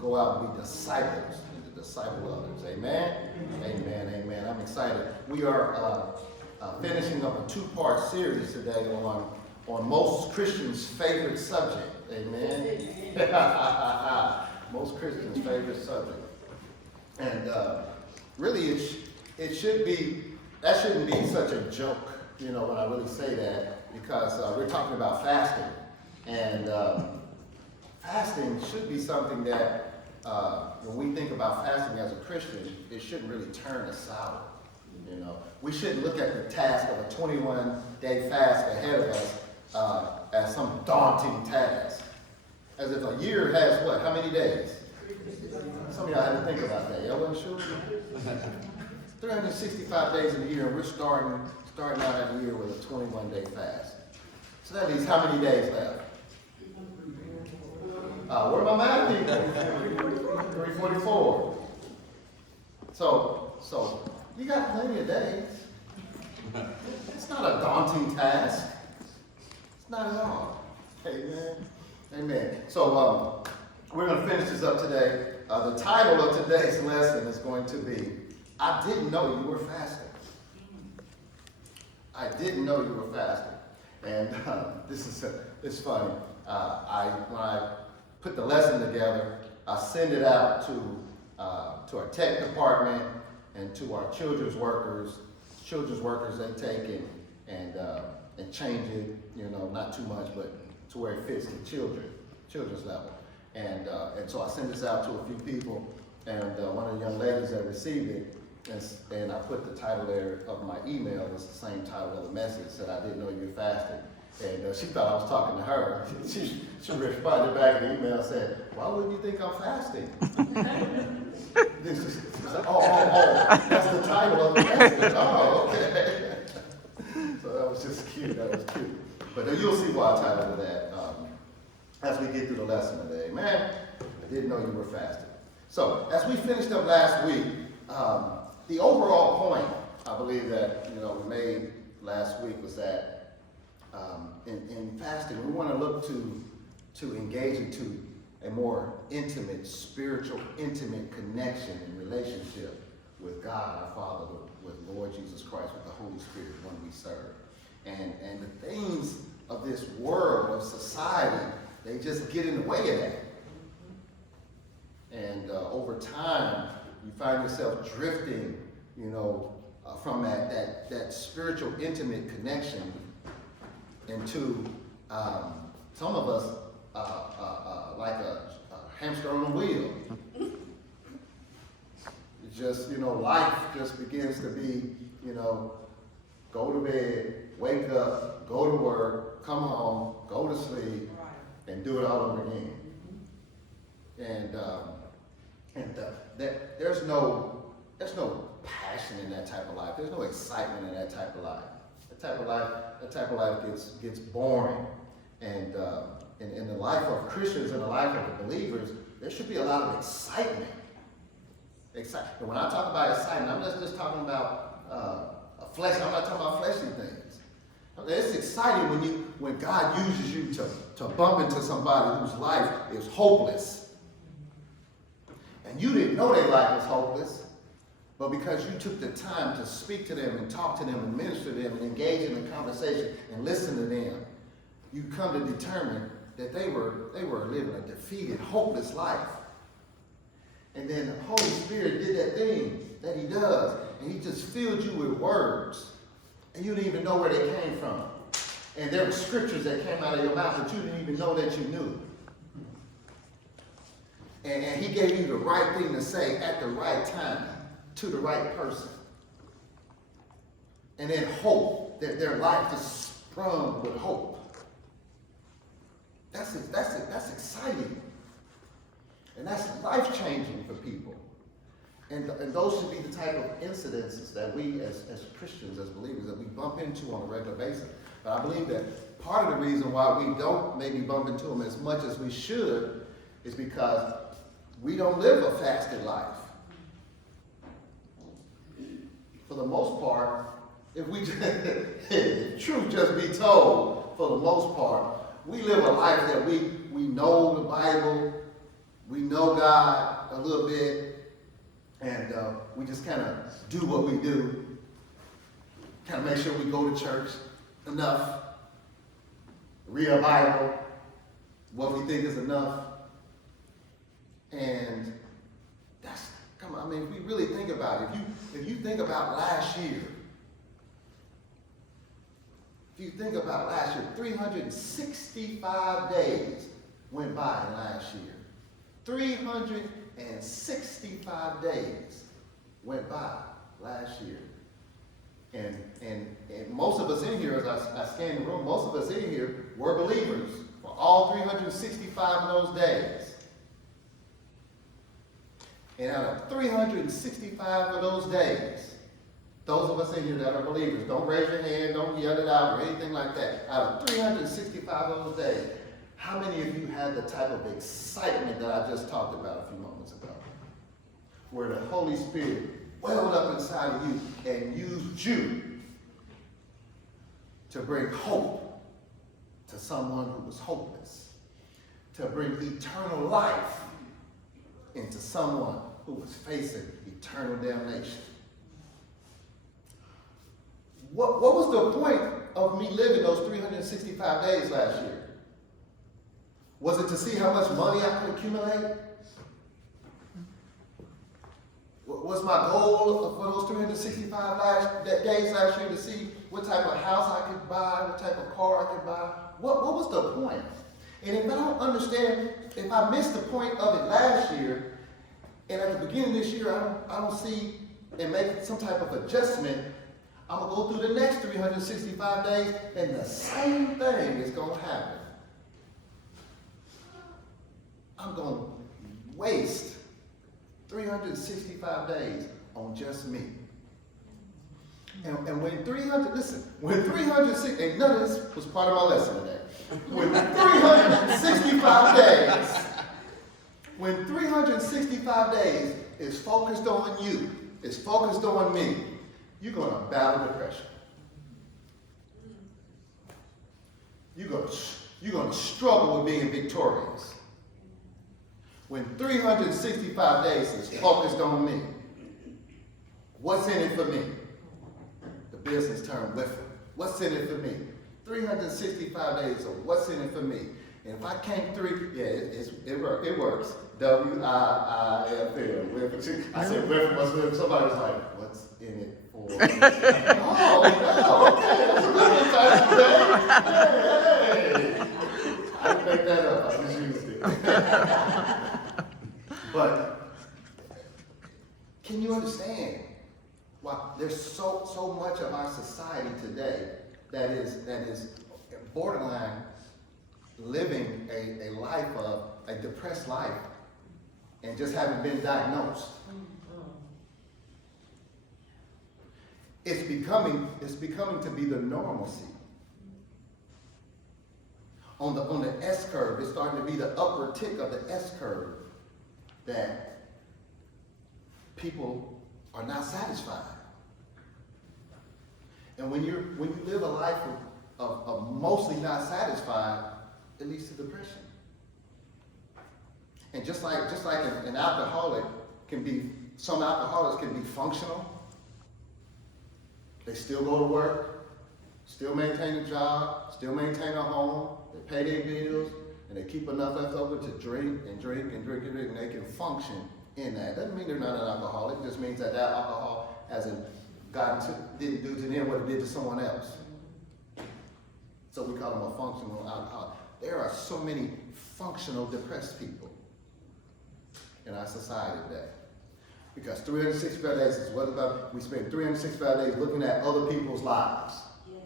Go out and be disciples and to disciple others. Amen? Amen, amen. I'm excited. We are finishing up a two-part series today on most Christians' favorite subject. Amen? Most Christians' favorite subject. And really, it should be, that shouldn't be such a joke, when I really say that, because we're talking about fasting. And fasting should be something that when we think about fasting as a Christian, it shouldn't really turn us sour. We shouldn't look at the task of a 21-day fast ahead of us as some daunting task. As if a year has what? How many days? Some of y'all had to think about that. Y'all wasn't sure? 365 days in a year, and we're starting out at a year with a 21-day fast. So that leaves how many days left? Where are my math people? 344. So you got plenty of days. It's not a daunting task. It's not at all. Amen. Amen. So we're going to finish this up today. The title of today's lesson is going to be, I didn't know you were fasting. I didn't know you were fasting. And it's funny. When I put the lesson together, I send it out to our tech department and to our children's workers. Children's workers, they take it and change it, not too much, but to where it fits the children's level. And so I sent this out to a few people, and one of the young ladies that received it, and I put the title there of my email. It's the same title of the message, said, I didn't know you were fasting. And she thought I was talking to her. She responded back in the email and said, why wouldn't you think I'm fasting? Then she said, oh, that's the title of the message. Oh, okay. So that was just cute. That was cute. But you'll see why I titled that as we get through the lesson today. Amen. I didn't know you were fasting. So as we finished up last week, the overall point, I believe that we made last week was that in fasting, we want to look to engage into a more intimate, spiritual, intimate connection and relationship with God, our Father, with Lord Jesus Christ, with the Holy Spirit, one we serve. And the things of this world, of society, they just get in the way of that. And over time, you find yourself drifting, from that spiritual, intimate connection into some of us like a hamster on a wheel. It's just, life just begins to be, go to bed, wake up, go to work, come home, go to sleep, and do it all over again. And there's no passion in that type of life. There's no excitement in that type of life. That type of life gets boring. And in the life of Christians and the life of the believers, there should be a lot of excitement. And when I talk about excitement, I'm not just talking about I'm not talking about fleshly things. It's exciting when God uses you to bump into somebody whose life is hopeless. And you didn't know their life was hopeless, but because you took the time to speak to them and talk to them and minister to them and engage in the conversation and listen to them, you come to determine that they were living a defeated, hopeless life. And then the Holy Spirit did that thing that he does, and he just filled you with words, and you didn't even know where they came from. And there were scriptures that came out of your mouth that you didn't even know that you knew. And he gave you the right thing to say at the right time to the right person. And then hope, that their life is sprung with hope. That's exciting. And that's life-changing for people. And those should be the type of incidences that we as Christians, as believers, that we bump into on a regular basis. But I believe that part of the reason why we don't maybe bump into them as much as we should is because we don't live a fasted life. For the most part, if truth just be told, for the most part, we live a life that we know the Bible, we know God a little bit, and we just kind of do what we do, kind of make sure we go to church enough, read a Bible, what we think is enough, and that's, come on, I mean, if we really think about it, if you think about last year, 365 days went by last year. 365 days went by last year. And most of us in here, as I scan the room, most of us in here were believers for all 365 of those days. And out of 365 of those days, those of us in here that are believers, don't raise your hand, don't yell it out or anything like that. Out of 365 of those days, how many of you had the type of excitement that I just talked about a few moments ago? Where the Holy Spirit welled up inside of you and used you to bring hope to someone who was hopeless, to bring eternal life into someone who was facing eternal damnation. What was the point of me living those 365 days last year? Was it to see how much money I could accumulate? Was my goal for those 365 days last year to see what type of house I could buy, what type of car I could buy? What was the point? And if I don't understand, if I missed the point of it last year, and at the beginning of this year I don't see and make some type of adjustment, I'm going to go through the next 365 days, and the same thing is going to happen. I'm going to waste 365 days on just me. And when 360, and none of this was part of my lesson today. When 365 days is focused on you, is focused on me, you're going to battle depression. You're going to struggle with being victorious. When 365 days is focused on me, what's in it for me? The business term, with it. What's in it for me? 365 days of what's in it for me. And if I came through, it works. W-I-I-F-L. I said, with, somebody was like, what's in it for me? Oh, okay. That's a good one. Hey. I didn't make that up. I just used it. But can you understand why there's so much of our society today that is borderline living a life of a depressed life and just haven't been diagnosed? It's becoming to be the normalcy. On the S curve, it's starting to be the upward tick of the S curve that people are not satisfied. And when you live a life of mostly not satisfied, it leads to depression. And just like an alcoholic some alcoholics can be functional. They still go to work, still maintain a job, still maintain a home, they pay their bills, and they keep enough left over to drink, and they can function in that. Doesn't mean they're not an alcoholic, it just means that alcohol didn't do to them what it did to someone else. So we call them a functional alcoholic. There are so many functional depressed people in our society today. Because 365 days is what about, we spend 365 days looking at other people's lives. Yes.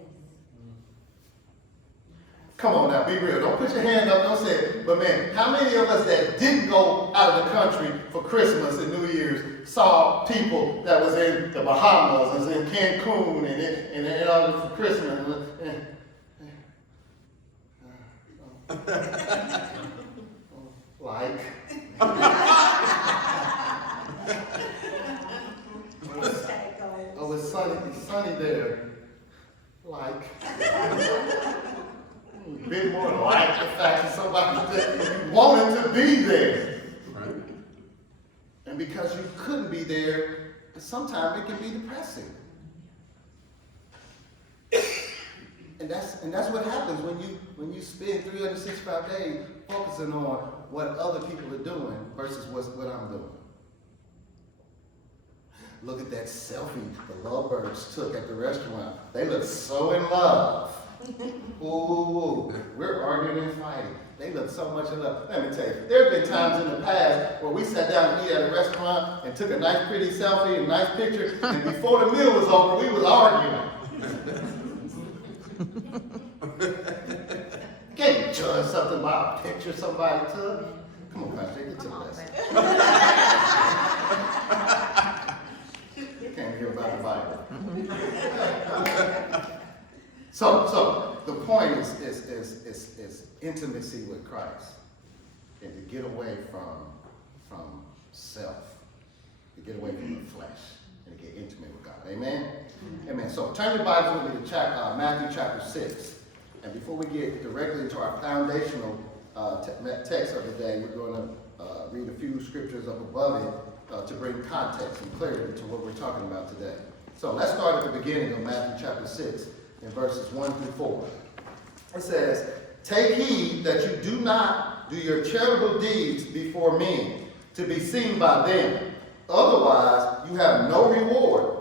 Come on now, be real. Don't put your hand up, don't say it. But man, how many of us that didn't go out of the country for Christmas and New Year's saw people that was in the Bahamas, was in Cancun, and all for Christmas. Like. Oh, it's sunny there. Like. A bit more like the fact that somebody wanted to be there. Right. And because you couldn't be there, sometimes it can be depressing. And that's what happens when you spend 365 days focusing on what other people are doing versus what I'm doing. Look at that selfie the lovebirds took at the restaurant. They look so in love. Ooh, we're arguing and fighting. They look so much in love. Let me tell you, there have been times in the past where we sat down to eat at a restaurant and took a nice pretty selfie and a nice picture, and before the meal was over, we was arguing. Can't judge something by a picture somebody took. Come on, Pastor, get to this. You can't hear about the Bible. So the point is intimacy with Christ, and to get away from self, to get away from the flesh, and to get intimate with God. Amen? Amen. So turn your Bibles with me to Matthew chapter 6. And before we get directly into our foundational text of the day, we're going to read a few scriptures up above it to bring context and clarity to what we're talking about today. So let's start at the beginning of Matthew chapter 6 in verses 1 through 4. It says, "Take heed that you do not do your charitable deeds before men to be seen by them. Otherwise, you have no reward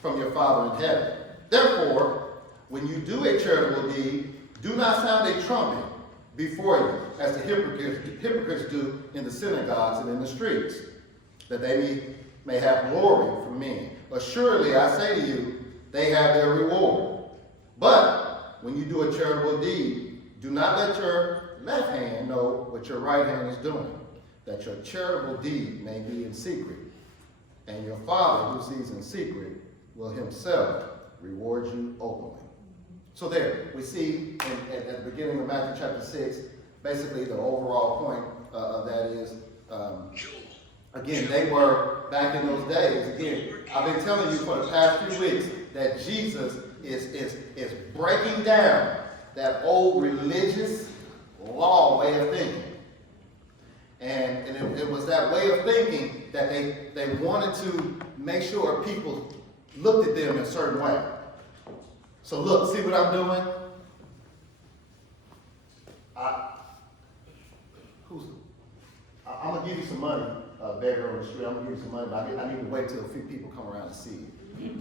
from your Father in heaven. Therefore, when you do a charitable deed, do not sound a trumpet before you, as the hypocrites do in the synagogues and in the streets, that they may have glory from men. Assuredly, I say to you, they have their reward. But when you do a charitable deed, do not let your left hand know what your right hand is doing, that your charitable deed may be in secret. And your Father who sees in secret will himself reward you openly." So there, we see at the beginning of Matthew chapter 6, basically the overall point of that is, again, they were, back in those days, again, I've been telling you for the past few weeks that Jesus is breaking down that old religious law way of thinking. And it was that way of thinking that they wanted to make sure people looked at them in a certain way. So look, see what I'm doing? I'm going to give you some money, beggar on the street. I'm going to give you some money, but I need to wait till a few people come around to see you.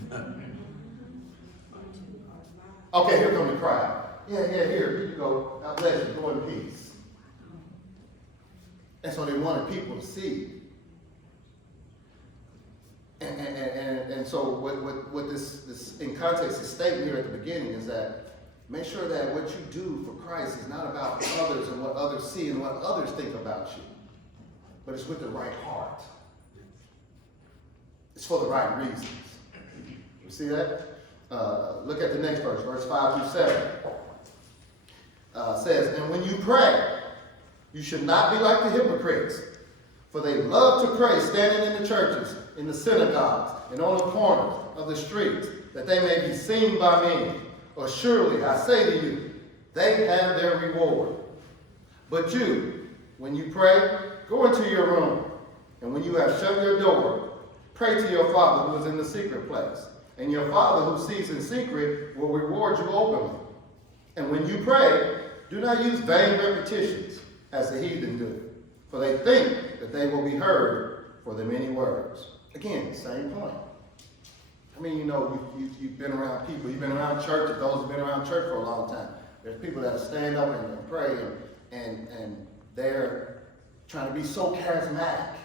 Okay, here comes the crowd. Yeah, here you go. God bless you. Go in peace. And so they wanted people to see. And so what this in context is stating here at the beginning is that make sure that what you do for Christ is not about others and what others see and what others think about you, but it's with the right heart. It's for the right reasons. You see that? Look at the next verse, verse 5 through 7. Says, "And when you pray, you should not be like the hypocrites, for they love to pray standing in the churches, in the synagogues, and on the corners of the streets, that they may be seen by men. Surely, I say to you, they have their reward. But you, when you pray, go into your room, and when you have shut your door, pray to your Father who is in the secret place. And your Father who sees in secret will reward you openly. And when you pray, do not use vain repetitions, as the heathen do, for they think that they will be heard for their many words." Again, same point. I mean, you know, you've been around people, you've been around church, and those who've been around church for a long time. There's people that stand up and pray, and they're trying to be so charismatic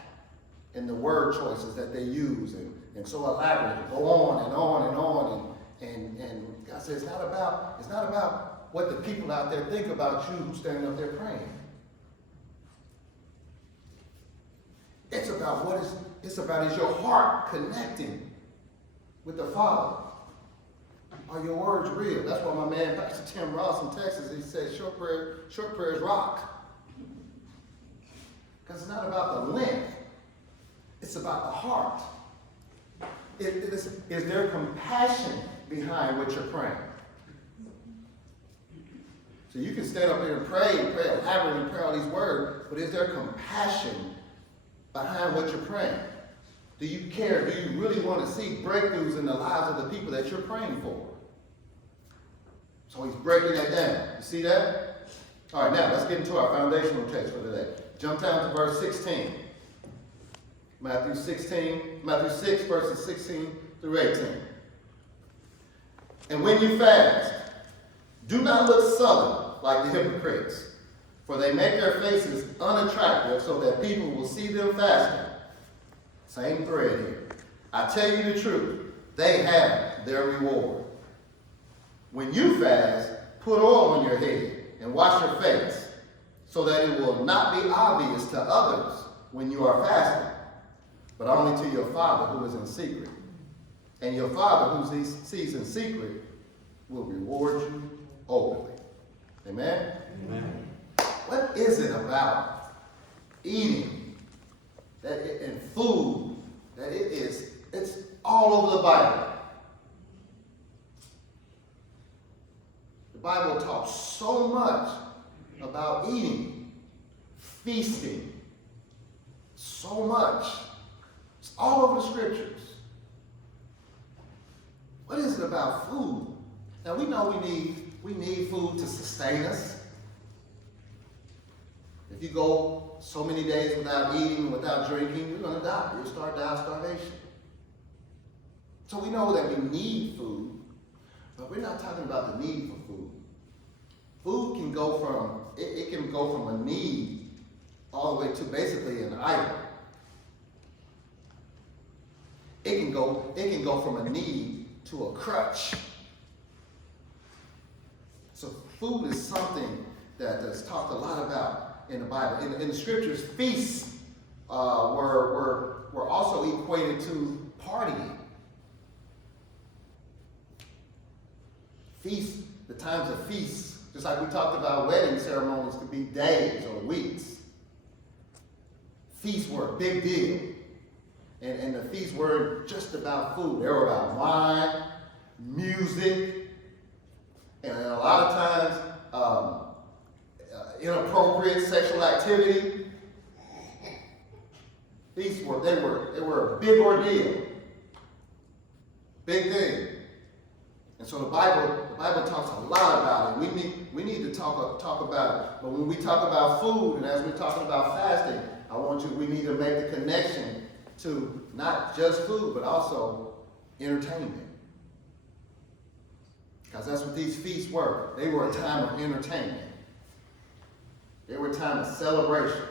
in the word choices that they use, and so elaborate, go on and on and on, and God says it's not about what the people out there think about you standing up there praying. It's about It's about, is your heart connecting with the Father? Are your words real? That's why my man, Pastor Tim Ross in Texas, he said short prayers rock. Because it's not about the length. It's about the heart. Is there compassion behind what you're praying? So you can stand up here and pray elaborately and pray all these words, but is there compassion behind what you're praying? Do you care? Do you really want to see breakthroughs in the lives of the people that you're praying for? So he's breaking that down. You see that? All right, now let's get into our foundational text for today. Jump down to verse 16. Matthew 6, verses 16 through 18. And when you fast, do not look sullen like the hypocrites, for they make their faces unattractive so that people will see them fasting. Same thread here. I tell you the truth, they have their reward. When you fast, put oil on your head and wash your face, so that it will not be obvious to others when you are fasting, but only to your Father who is in secret. And your Father who sees in secret will reward you openly. Amen? Amen. What is it about eating and food that it's all over the Bible? The Bible talks so much about eating, feasting, so much. It's all over the scriptures. What is it about food? Now we know we need food to sustain us. If you go so many days without eating, without drinking, you're going to die. You'll start down starvation. So we know that we need food, but we're not talking about the need for food. Food can go from, it can go from a need all the way to basically an idol. It can go from a need to a crutch. So food is something that is talked a lot about in the Bible. In the scriptures, feasts were also equated to partying. Feasts, the times of feasts, just like we talked about wedding ceremonies could be days or weeks. Feasts were a big deal. And the feasts weren't just about food. They were about wine, music, and a lot of times inappropriate sexual activity. Feasts were a big ordeal. Big thing. And so the Bible talks a lot about it. We need to talk about it. But when we talk about food, and as we're talking about fasting, we need to make the connection to not just food, but also entertainment. Because that's what these feasts were. They were a time of entertainment. They were a time of celebration.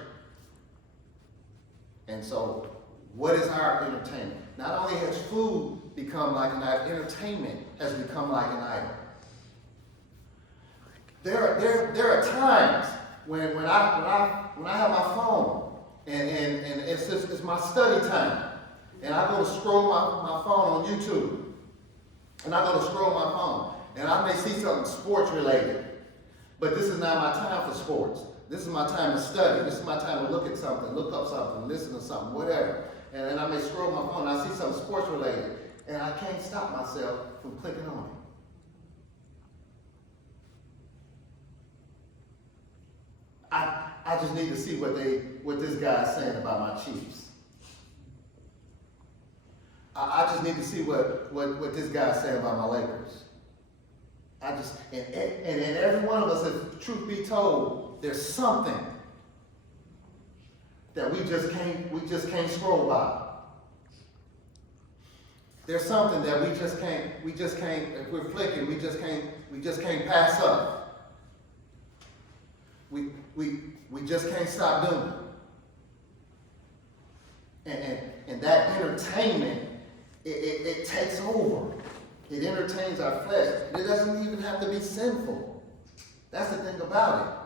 And so, what is our entertainment? Not only has food become like an idol, entertainment has become like an idol. There are times when I have my phone and it's my study time, and I go to scroll my phone on YouTube, and I go to scroll my phone, and I may see something sports related, but this is not my time for sports. This is my time to study. This is my time to look at something, look up something, listen to something, whatever. And I may scroll my phone and I see something sports related, and I can't stop myself from clicking on it. I just need to see what this guy is saying about my Chiefs. I just need to see what this guy is saying about my Lakers. And every one of us, if truth be told, there's something that we just can't scroll by. There's something that we just can't, if we're flicking, we just can't pass up. We just can't stop doing it. And that entertainment, it takes over. It entertains our flesh. It doesn't even have to be sinful. That's the thing about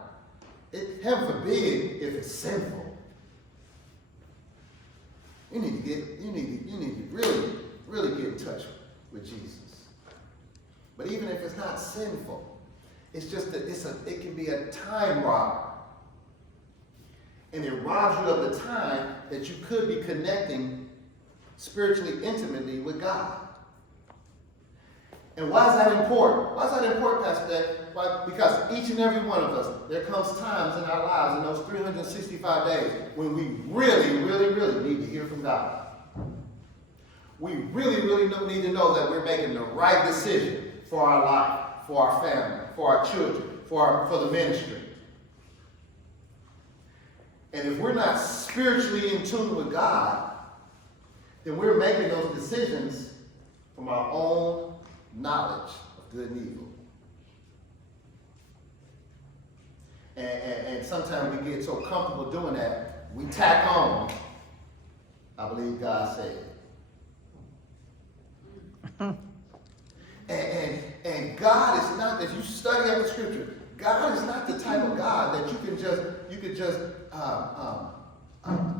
it. Heaven forbid if it's sinful. You need to really, really get in touch with Jesus. But even if it's not sinful, it's just that it can be a time robber. And it robs you of the time that you could be connecting spiritually, intimately with God. And why is that important? Why is that important, Pastor Dave? Why? Because each and every one of us, there comes times in our lives, in those 365 days, when we really, really, really need to hear from God. We really, really need to know that we're making the right decision for our life, for our family, for our children, for the ministry. And if we're not spiritually in tune with God, then we're making those decisions from our own knowledge of good and evil. And sometimes we get so comfortable doing that, we tack on, I believe God said. And God is not, as you study out the scripture, God is not the type of God that you can just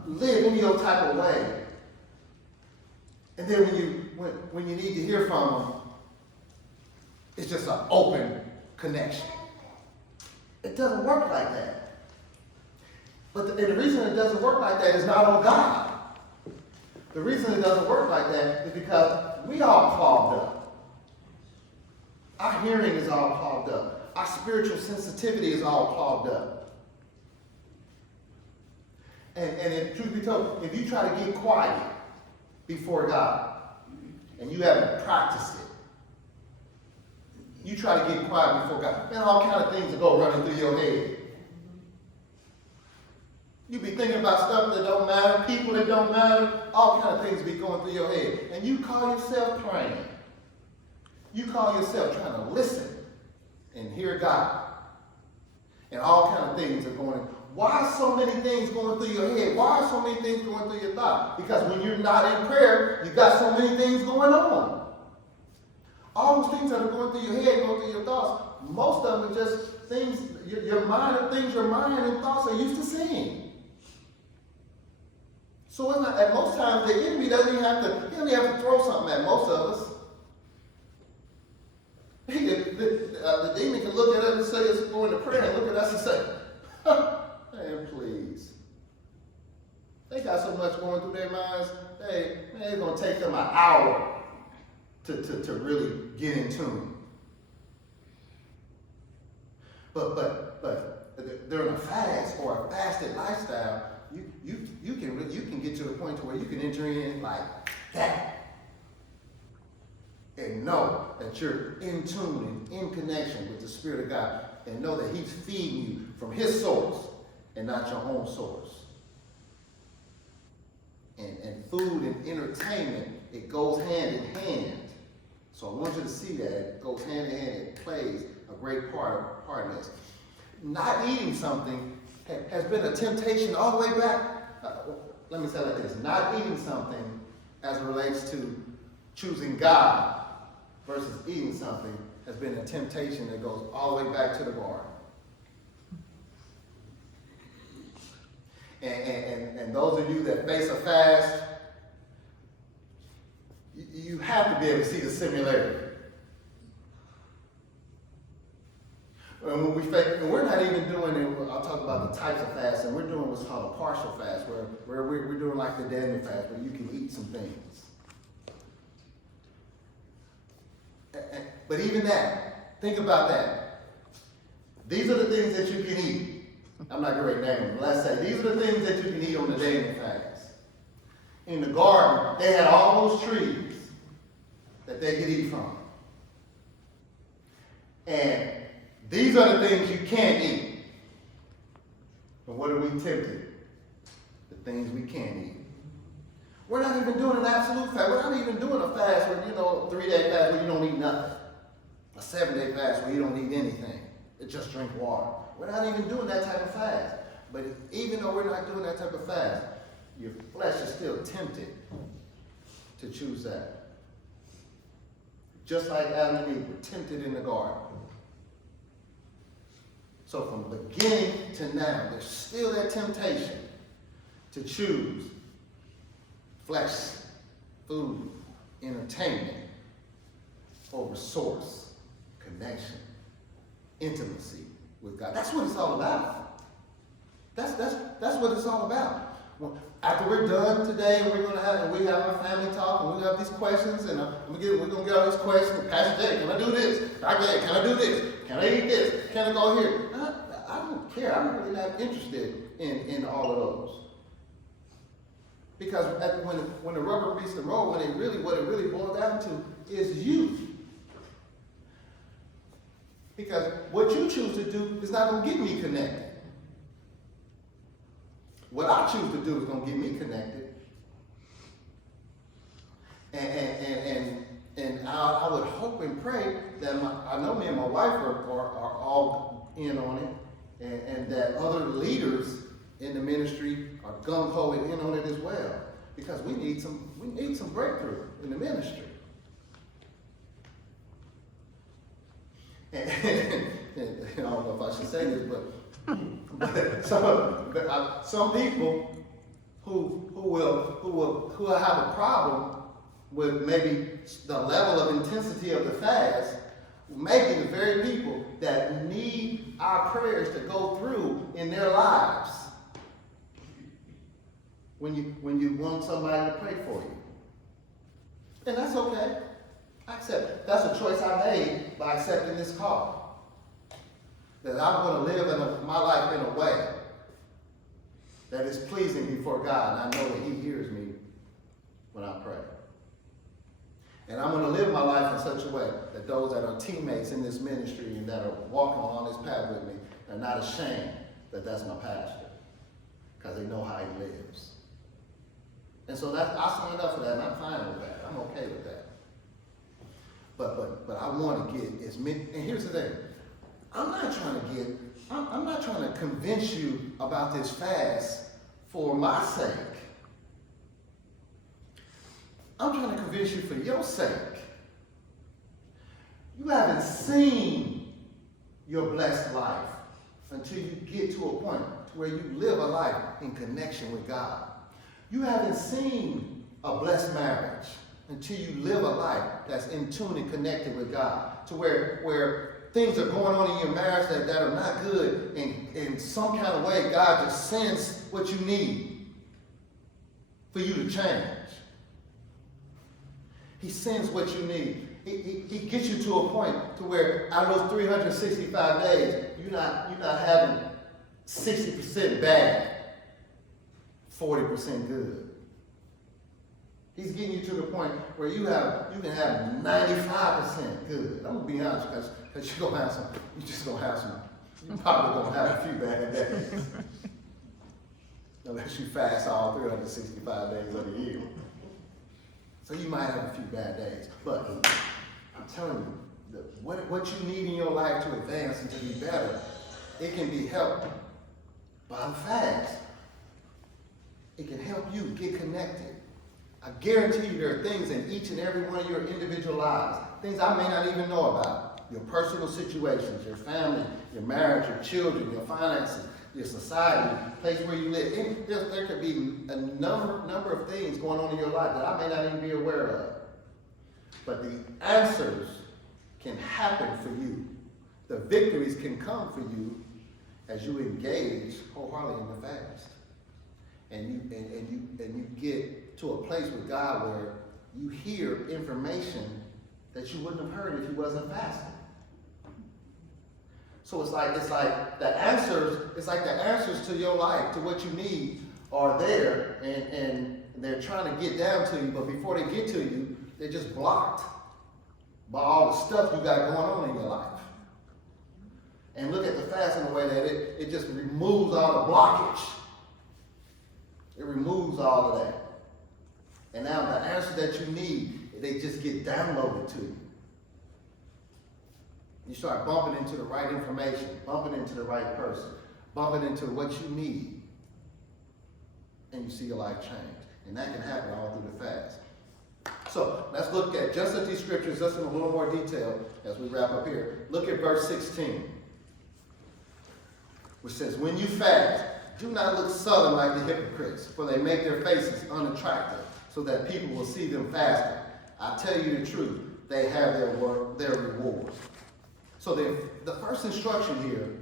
live in your type of way. And then when you need to hear from him, it's just an open connection. It doesn't work like that. But the reason it doesn't work like that is not on God. The reason it doesn't work like that is because we all clogged up. Our hearing is all clogged up. Our spiritual sensitivity is all clogged up. And if truth be told, if you try to get quiet before God and you haven't practiced it, you try to get quiet before God, man, all kind of things will go running through your head. You be thinking about stuff that don't matter, people that don't matter, all kind of things be going through your head. And you call yourself praying. You call yourself trying to listen and hear God. And all kind of things are going. Why are so many things going through your head? Why are so many things going through your thought? Because when you're not in prayer, you got so many things going on. All those things that are going through your head, going through your thoughts, most of them are just things, your mind are things your mind and thoughts are used to seeing. So it's not, at most times the enemy doesn't even have to throw something at most of us. The demon can look at us and say it's going to prayer and look at us and say, man, please. They got so much going through their minds, it's going to take them an hour to really get in tune. But during a fast or a fasted lifestyle, you can get to the point to where you can enter in like that and know that you're in tune and in connection with the Spirit of God, and know that He's feeding you from His source and not your own source. And food and entertainment, it goes hand in hand. So I want you to see that it goes hand in hand. It plays a great part in this. Not eating something has been a temptation all the way back. Let me say it like this. Not eating something as it relates to choosing God versus eating something has been a temptation that goes all the way back to the garden. And those of you that face a fast, you have to be able to see the similarity. And we're not even doing it, I'll talk about the types of fast, and we're doing what's called a partial fast, where we're doing like the Daniel fast, where you can eat some things. But even that, think about that. These are the things that you can eat. I'm not going to name them, but let's say these are the things that you can eat on the Daniel fast. In the garden, they had all those trees that they could eat from. And these are the things you can't eat. But what are we tempted? The things we can't eat. We're not even doing an absolute fast. We're not even doing a fast where, a 3-day fast where you don't eat nothing. A 7-day fast where you don't eat anything. Just drink water. We're not even doing that type of fast. But even though we're not doing that type of fast, your flesh is still tempted to choose that. Just like Adam and Eve were tempted in the garden. So from beginning to now, there's still that temptation to choose flesh, food, entertainment, over source, connection, intimacy with God. That's what it's all about. That's what it's all about. Well, after we're done today, and we have our family talk, and we have these questions, and we're gonna get all these questions. Pastor Jay, can I do this? Pastor Jay, can I do this? Can I eat this? Can I go here? I don't care. I'm really not interested in all of those. Because when the rubber meets the road, what it really boils down to is you. Because what you choose to do is not going to get me connected. What I choose to do is going to get me connected. And I would hope and pray that I know me and my wife are all in on it, and that other leaders in the ministry are gung-ho and in on it as well. Because we need some breakthrough in the ministry. And I don't know if I should say this, but some people who have a problem with maybe the level of intensity of the fast may be the very people that need our prayers to go through in their lives when you want somebody to pray for you. And that's okay. I accept it. That's a choice I made by accepting this call. That I'm going to live my life in a way that is pleasing before God, and I know that He hears me when I pray. And I'm going to live my life in such a way that those that are teammates in this ministry and that are walking along this path with me are not ashamed that that's my pastor, because they know how he lives. And so I signed up for that, and I'm fine with that. I'm okay with that. But I want to get as many. And here's the thing: I'm not trying to convince you about this fast for my sake. I'm trying to convince you for your sake. You haven't seen your blessed life until you get to a point where you live a life in connection with God. You haven't seen a blessed marriage until you live a life that's in tune and connected with God, to where things are going on in your marriage that are not good, and in some kind of way God just sends what you need for you to change. He sends what you need. He gets you to a point to where out of those 365 days, you're not having 60% bad, 40% good. He's getting you to the point where you can have 95% good. I'm gonna be honest, because you're just gonna have some. You're probably gonna have a few bad days, unless you fast all 365 days of the year. So you might have a few bad days, but I'm telling you, what you need in your life to advance and to be better, it can be helped by the fast. It can help you get connected. I guarantee you there are things in each and every one of your individual lives, things I may not even know about. Your personal situations, your family, your marriage, your children, your finances, your society, the place where you live. There could be a number of things going on in your life that I may not even be aware of. But the answers can happen for you. The victories can come for you as you engage wholeheartedly in the fast. And you get to a place with God where you hear information that you wouldn't have heard if you wasn't fasting. So it's like the answers to your life, to what you need, are there, and they're trying to get down to you, but before they get to you, they're just blocked by all the stuff you got going on in your life. And look at the fast in a way that it just removes all the blockage. It removes all of that. And now the answer that you need, they just get downloaded to you. You start bumping into the right information, bumping into the right person, bumping into what you need, and you see your life change. And that can happen all through the fast. So let's look at just at these scriptures, just in a little more detail as we wrap up here. Look at verse 16, which says, "When you fast, do not look sullen like the hypocrites, for they make their faces unattractive so that people will see them fasting. I tell you the truth, they have their reward. So the first instruction here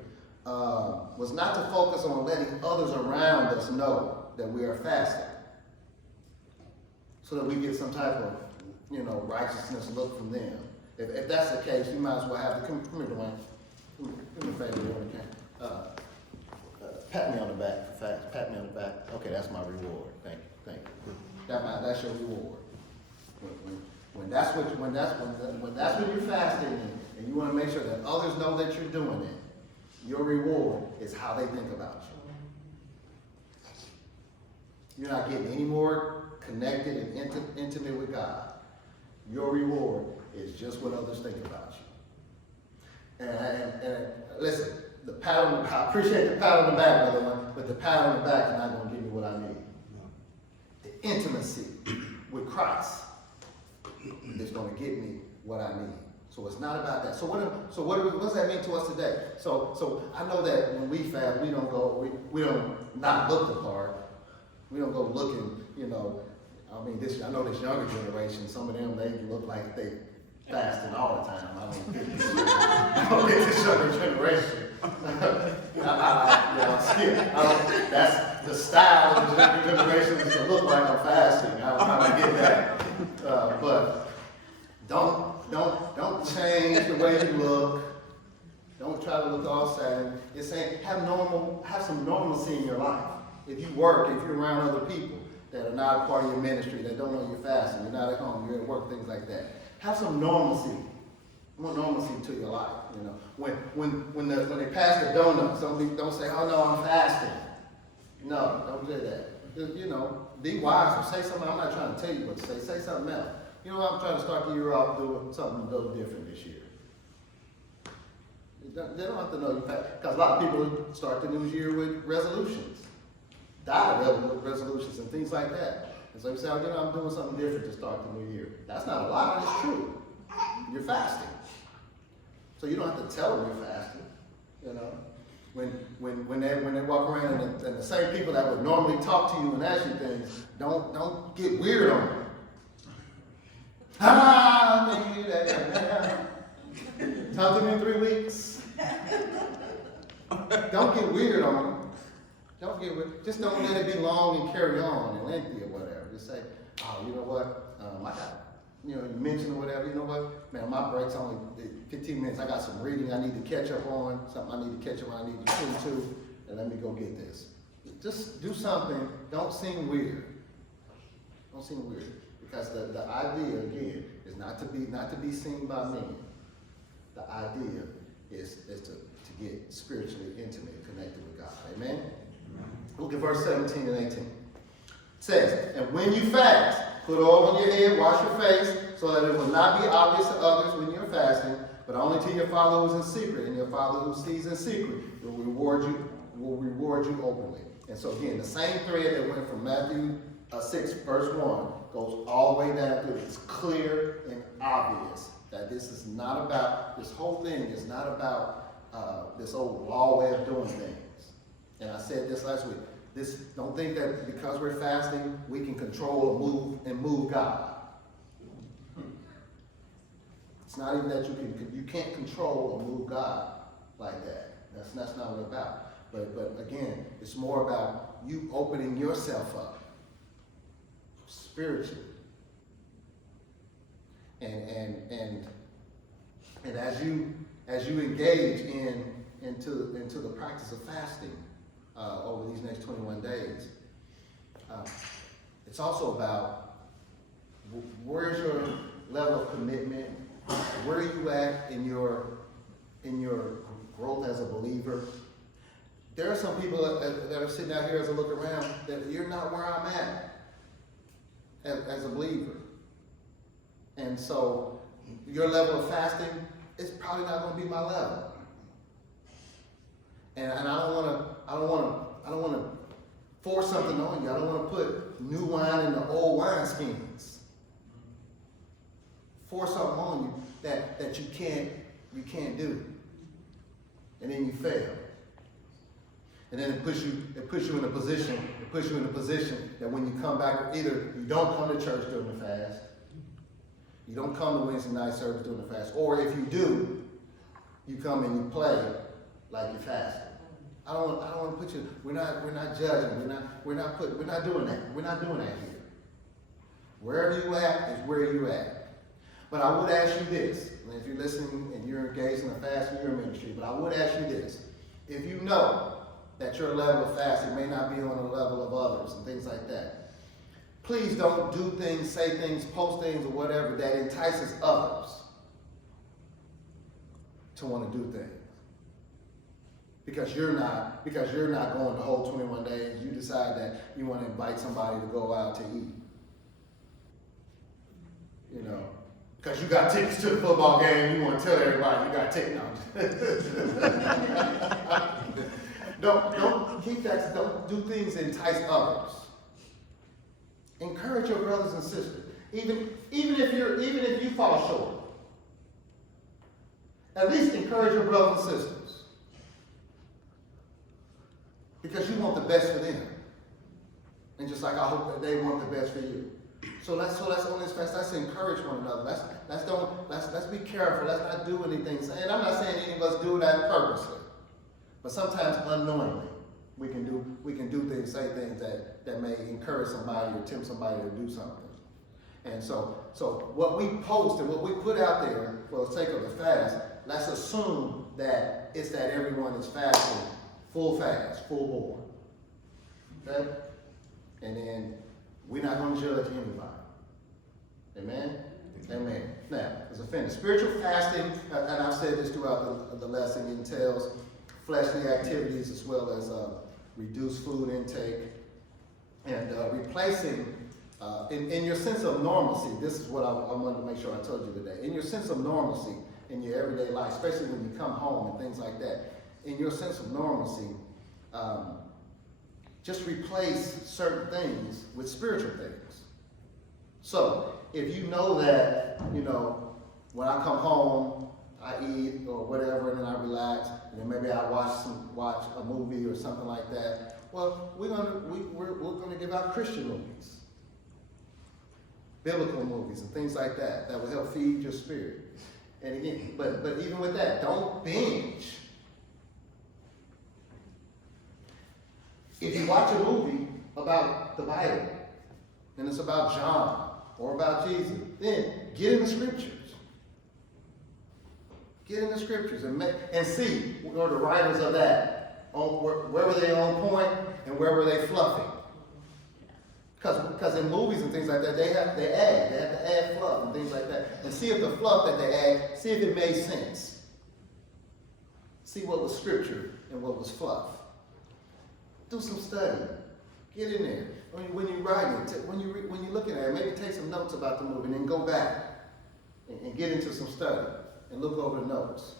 was not to focus on letting others around us know that we are fasting, so that we get some type of, righteousness look from them. If that's the case, you might as well have come here, Dwayne. Do me a favor, you can. Pat me on the back for facts. Pat me on the back. Okay, that's my reward. Thank you. That's your reward. When that's when you're fasting and you want to make sure that others know that you're doing it, your reward is how they think about you. You're not getting any more connected and intimate with God. Your reward is just what others think about you. And listen, I appreciate the pat on the back, brother one, but the pat on the back is not going to give me what I need. The intimacy with Christ is going to get me what I need. So it's not about that. So what does that mean to us today? So I know that when we fast, we don't not look the part. We don't go looking, I know this younger generation, some of them, they look like they fasting all the time. I don't get this younger generation. That's the style of the younger generation is to look like I'm fasting. I get that. But don't change the way you look. Don't try to look all sad. It's saying have some normalcy in your life. If you work, if you're around other people that are not a part of your ministry, that don't know you're fasting, you're not at home, you're at work, things like that. Have some normalcy, more normalcy to your life. When they pass the donuts, don't say, "Oh no, I'm fasting." No, don't do that. Be wise or say something. I'm not trying to tell you what to say. Say something else. I'm trying to start the year off doing something a little different this year. They don't have to know you fast, because a lot of people start the new year with resolutions. Resolutions and things like that. And so you say, I'm doing something different to start the new year. That's not a lie, it's true. You're fasting. So you don't have to tell them you're fasting. When they walk around and the same people that would normally talk to you and ask you things, don't get weird on them. Talk to me in 3 weeks. Don't get weird on them. Don't get weird. Just don't let it be long and carry on and lengthy or whatever. Just say, you know what? I got, you mention or whatever. You know what? Man, my break's only 15 minutes. I got some reading I need to catch up on. Something I need to catch up on. I need to tune to. And let me go get this. Just do something. Don't seem weird. Don't seem weird. Because the idea, again, is not to be seen by men. The idea is to get spiritually intimate and connected with God. Amen? Look at verse 17 and 18. It says, "And when you fast, put oil on your head, wash your face, so that it will not be obvious to others when you're fasting, but only to your Father who's in secret. And your Father who sees in secret will reward you openly." And so again, the same thread that went from Matthew 6, verse 1, goes all the way down through. It's clear and obvious that this whole thing is not about this old law way of doing things. And I said this last week. Don't think that because we're fasting, we can control or move God. It's not even that you can't control or move God like that. That's not what it's about. But again, it's more about you opening yourself up spiritually. And as you engage into the practice of fasting over these next 21 days, it's also about where's your level of commitment, where are you at in your growth as a believer. There are some people that are sitting out here as I look around that you're not where I'm at as a believer. And so your level of fasting is probably not going to be my level. And I don't want to force something on you. I don't want to put new wine in the old wineskins. Force something on you that you can't do. And then you fail. And then it puts you in a position puts you in a position that when you come back, either you don't come to church during the fast, you don't come to Wednesday night service during the fast, or if you do, you come and you play like you're fasting. I don't want to put you. We're not judging. We're not doing that. We're not doing that here. Wherever you at is where you at. But I would ask you this, and if you're listening and you're engaged in a fast in your ministry, but I would ask you this: if you know that your level of fasting may not be on the level of others and things like that, please don't do things, say things, post things, or whatever that entices others to want to do things. Because you're not going the whole 21 days. You decide that you want to invite somebody to go out to eat. You know, because you got tickets to the football game, you want to tell everybody you got tickets. No. Don't keep that. Don't do things that entice others. Encourage your brothers and sisters, even if you fall short. At least encourage your brothers and sisters. Because you want the best for them. And just like I hope that they want the best for you. So let's on this fast, let's encourage one another. Let's be careful. Let's not do anything. And I'm not saying any of us do that purposely. But sometimes unknowingly we can do things, say things that may encourage somebody or tempt somebody to do something. And so what we post and what we put out there for the sake of the fast, let's assume that it's that everyone is fasting full fast, full board. Okay? And then we're not going to judge anybody. Amen? Amen. Now, as a friend, spiritual fasting, and I've said this throughout the lesson, entails fleshly activities as well as reduced food intake and replacing, in your sense of normalcy, this is what I wanted to make sure I told you today. In your sense of normalcy in your everyday life, especially when you come home and things like that, in your sense of normalcy, just replace certain things with spiritual things. So, if you know that, when I come home, I eat or whatever, and then I relax, and then maybe I watch a movie or something like that. Well, we're gonna give out Christian movies, biblical movies, and things like that will help feed your spirit. And again, but even with that, don't binge. If you watch a movie about the Bible, and it's about John or about Jesus, then get in the scriptures. Get in the scriptures and see where the writers of that, where were they on point and where were they fluffy. Because in movies and things like that, they have to add fluff and things like that. And see if the fluff that they add, see if it made sense. See what was scripture and what was fluff. Do some study. Get in there. When you're writing it, when you're looking at it, maybe take some notes about the movie and then go back and get into some study and look over the notes.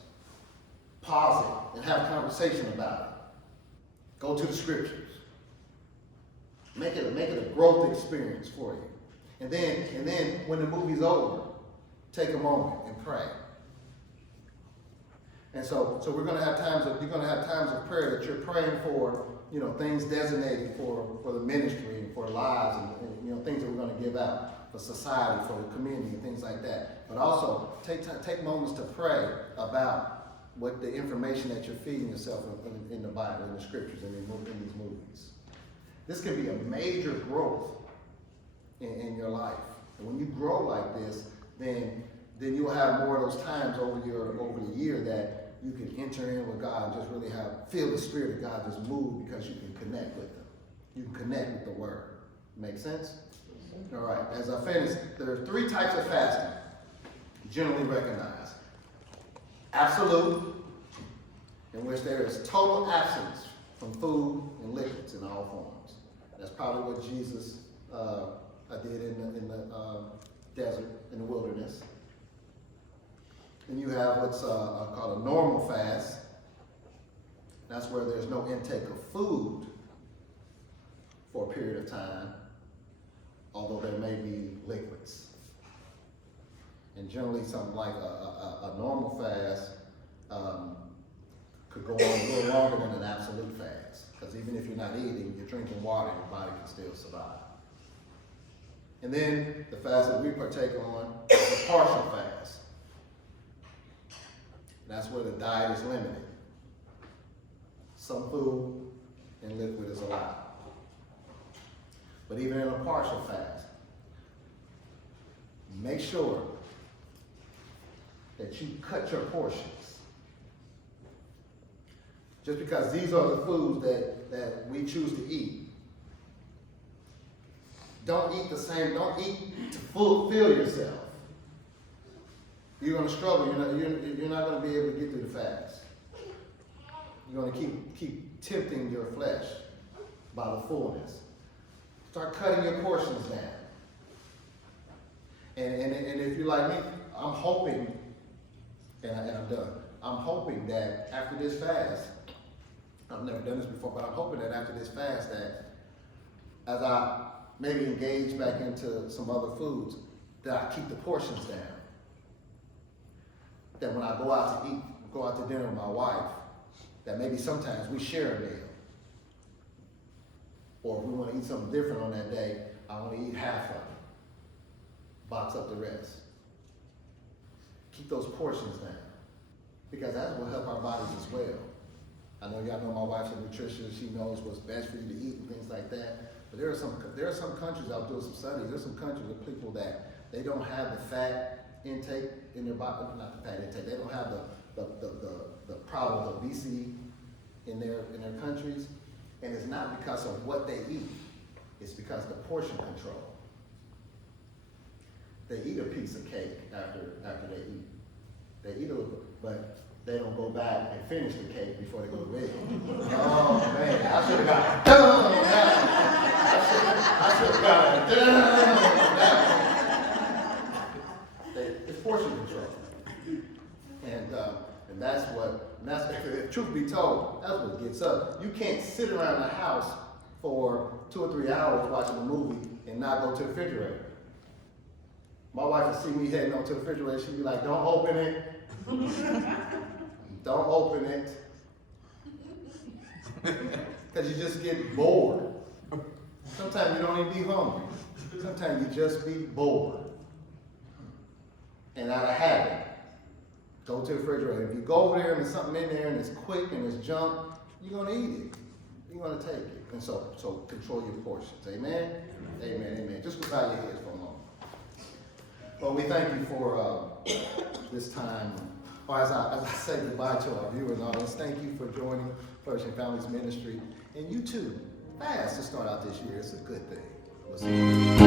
Pause it and have a conversation about it. Go to the scriptures. Make it a growth experience for you. And then when the movie's over, take a moment and pray. And so you're going to have times of prayer that you're praying for, things designated for the ministry and for lives and things that we're going to give out for society, for the community, and things like that. But also take moments to pray about what the information that you're feeding yourself in the Bible, in the scriptures, and in these movies. This can be a major growth in your life. And when you grow like this, then you'll have more of those times over the year that you can enter in with God and just really feel the Spirit of God just move because you can connect with Him. You can connect with the Word. Make sense? All right. As I finish, there are 3 types of fasting generally recognized. Absolute, in which there is total absence from food and liquids in all forms. That's probably what Jesus did in the desert, in the wilderness. Then you have what's called a normal fast. That's where there's no intake of food for a period of time, although there may be liquids. And generally something like a normal fast could go on a little longer than an absolute fast. Because even if you're not eating, you're drinking water, your body can still survive. And then the fast that we partake on is a partial fast. That's where the diet is limited. Some food and liquid is allowed. But even in a partial fast, make sure that you cut your portions. Just because these are the foods that we choose to eat. Don't eat the same, don't eat to fill yourself. You're going to struggle, you're not going to be able to get through the fast. You're going to keep tempting your flesh by the fullness. Start cutting your portions down. And if you're like me, I'm hoping, and I'm done, I'm hoping that after this fast, I've never done this before, but I'm hoping that after this fast that as I maybe engage back into some other foods, that I keep the portions down. That when I go out to eat, go out to dinner with my wife, that maybe sometimes we share a meal. Or if we want to eat something different on that day, I want to eat half of it. Box up the rest. Keep those portions down. Because that will help our bodies as well. I know y'all know my wife's a nutritionist. She knows what's best for you to eat and things like that. But there are some countries, I've done some studies, there's some countries with people that they don't have the fat intake in their body, not the fat intake, they don't have the problem with obesity in their countries. And it's not because of what they eat, it's because of the portion control. They eat a piece of cake after they eat. They eat a little, but they don't go back and finish the cake before they go to bed. Oh man, I should have got done on that. I should have got done on that. It's portion control. And that's if truth be told, that's what gets up. You can't sit around the house for 2 or 3 hours watching a movie and not go to the refrigerator. My wife would see me heading on to the refrigerator, she'd be like, don't open it. Don't open it. Because you just get bored. Sometimes you don't even be hungry. Sometimes you just be bored. And out of habit, go to the refrigerator. If you go over there and there's something in there and it's quick and it's junk, you're going to eat it. You're going to take it. And so control your portions. Amen? Amen, amen. Just bow your heads for a moment. Well, we thank you for this time. Or as I say goodbye to our viewers and audience, thank you for joining Flourishing Families Ministry. And you too, fast to start out this year. It's a good thing. We'll see you.